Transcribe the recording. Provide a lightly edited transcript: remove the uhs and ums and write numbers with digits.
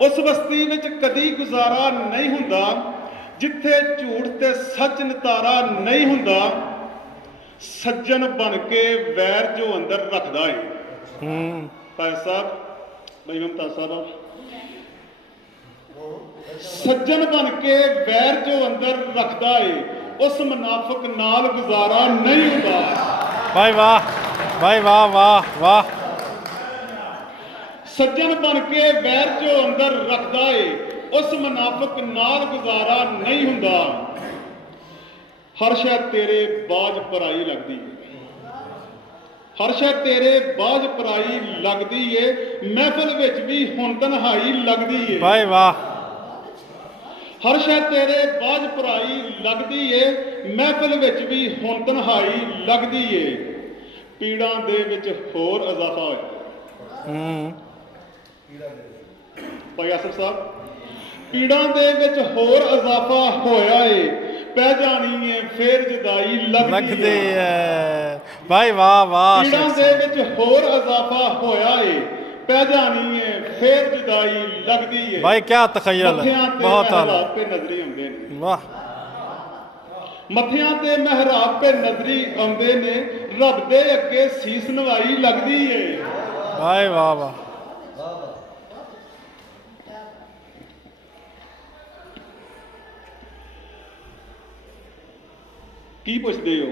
ਉਸ ਬਸਤੀ ਵਿੱਚ ਕਦੀ ਗੁਜ਼ਾਰਾ ਨਹੀਂ ਹੁੰਦਾ ਜਿੱਥੇ ਝੂਠ ਤੇ ਸੱਚ ਨਿਤਾਰਾ ਨਹੀਂ ਹੁੰਦਾ। ਸੱਜਣ ਬਣ ਕੇ ਵੈਰ ਜੋ ਅੰਦਰ ਰੱਖਦਾ ਏ। ਭਾਈ ਸਾਹਿਬ ਭਾਈ ਮਮਤਾ ਸਾਹਿਬ, ਸੱਜਣ ਬਣ ਕੇ ਵੈਰ ਜੋ ਅੰਦਰ ਰੱਖਦਾ ਏ ਉਸ ਮੁਨਾਫਿਕ ਨਾਲ ਗੁਜ਼ਾਰਾ ਨਹੀਂ ਹੁੰਦਾ। ਭਾਈ ਵਾਹ, ਭਾਈ ਵਾਹ ਵਾਹ ਵਾਹ। ਸੱਜਣ ਬਣ ਕੇ ਵੈਰ ਜੋ ਅੰਦਰ ਰੱਖਦਾ ਏ ਉਸ ਮੁਨਾਫਿਕ ਨਾਲ ਗੁਜ਼ਾਰਾ ਨਹੀਂ ਹੁੰਦਾ। ਹਰ ਸ਼ੈ ਤੇਰੇ ਬਾਝ ਪਰਾਈ ਲੱਗਦੀ ਏ, ਹਰ ਸ਼ੈ ਤੇਰੇ ਬਾਝ ਪਰਾਈ ਲੱਗਦੀ ਏ। ਮਹਿਫਲ ਵਿੱਚ ਵੀ ਹੁਣ ਤਨਹਾਈ ਲੱਗਦੀ ਏ। ਭਾਈ ਵਾਹ। ਹਰ ਸ਼ੈ ਤੇਰੇ ਬਾਝ ਪਰਾਈ ਲੱਗਦੀ ਏ। ਮਹਿਫਲ ਵਿੱਚ ਵੀ ਹੁਣ ਤਨਹਾਈ ਲੱਗਦੀ ਏ। ਪੀੜਾਂ ਦੇ ਵਿੱਚ ਹੋਰ ਇਜ਼ਾਫਾ ਹੋਇਆ। ਭਾਈ ਆਸਫ ਸਾਹਿਬ, ਪੀੜਾਂ ਦੇ ਵਿੱਚ ਹੋਰ ਇਜ਼ਾਫਾ ਹੋਇਆ ਏ। ਪੈ ਜਾਣੀ ਏ ਫੇਰ ਜੁਦਾਈ ਲੱਗਦੀ ਏ। ਭਾਈ ਵਾਹ ਵਾਹ। ਪੀੜਾਂ ਦੇ ਵਿੱਚ ਹੋਰ ਇਜ਼ਾਫਾ ਹੋਇਆ ਏ। ਪੈ ਜਾਣੀ ਏ ਫੇਰ ਜੁਦਾਈ ਲੱਗਦੀ ਏ। ਭਾਈ ਕਿਆ ਤਖਯਲ, ਬਹੁਤ ਆਲਾ ਤੇ ਨਜ਼ਰੀ ਆਉਂਦੇ ਨੇ। ਵਾਹ। ਮੱਥਿਆਂ ਤੇ ਮਹਿਰਾਬ ਤੇ ਨਜ਼ਰੀ ਆਉਂਦੇ ਨੇ। ਰੱਬ ਦੇ ਅੱਗੇ ਸੀਸ ਨਵਾਈ ਲੱਗਦੀ ਏ। ਭਾਈ ਵਾਹ ਵਾਹ। ਕੀ ਪੁੱਛਦੇ ਹੋ?